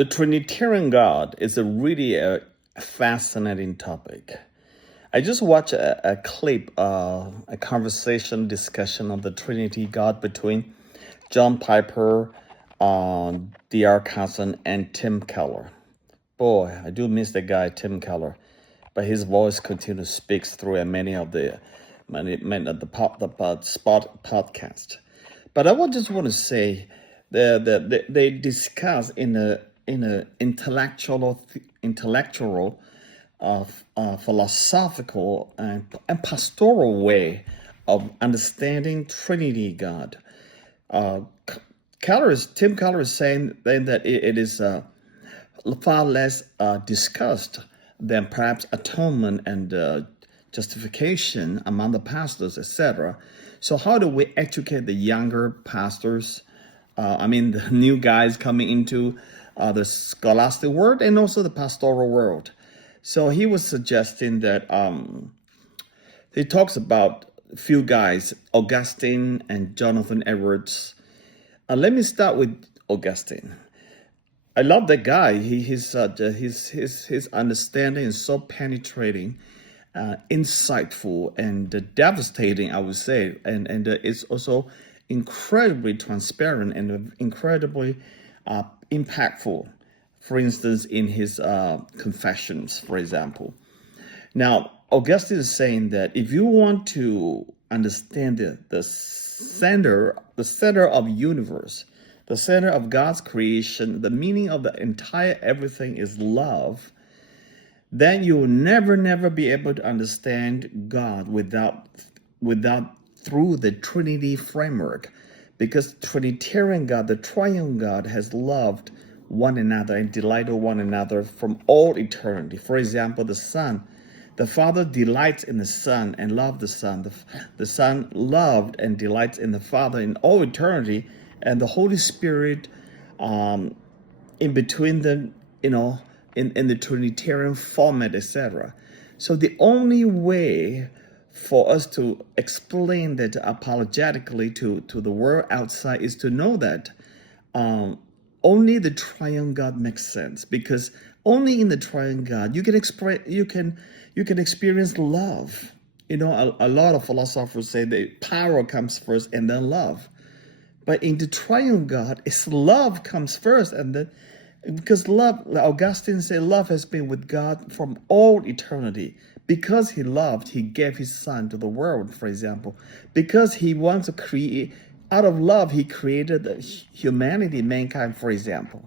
The Trinitarian God is a really fascinating topic. I just watched a clip, a conversation discussion of the Trinity God between John Piper, D.R. Carson, and Tim Keller. Boy, I do miss the guy, Tim Keller, but his voice continues to speak through many of the spot podcast. But I just want to say that they discuss in a intellectual, philosophical, and pastoral way of understanding Trinity God. Tim Keller is saying that it is far less discussed than perhaps atonement and justification among the pastors, etc. So how do we educate the younger pastors? The new guys coming into the scholastic world and also the pastoral world. So he was suggesting that he talks about a few guys, Augustine and Jonathan Edwards. Let me start with Augustine. I love that guy. His understanding is so penetrating, insightful, and devastating, I would say, and it's also incredibly transparent and incredibly impactful. For instance, in his Confessions, for example. Now, Augustine is saying that if you want to understand the center of universe, the center of God's creation, the meaning of the entire everything is love, then you will never be able to understand God without through the Trinity framework, because Trinitarian God, the Triune God, has loved one another and delighted one another from all eternity. For example, the Son, the Father delights in the Son and loved the Son. The Son loved and delights in the Father in all eternity, and the Holy Spirit in between them, in the Trinitarian format, etc. So the only way for us to explain that apologetically to the world outside is to know that only the Triune God makes sense, because only in the Triune God you can experience love. A lot of philosophers say that power comes first and then love, but in the Triune God, it's love comes first, and then because love, Augustine said, love has been with God from all eternity. Because he loved, he gave his Son to the world, for example. Because he wants to create, out of love, he created humanity, mankind, for example.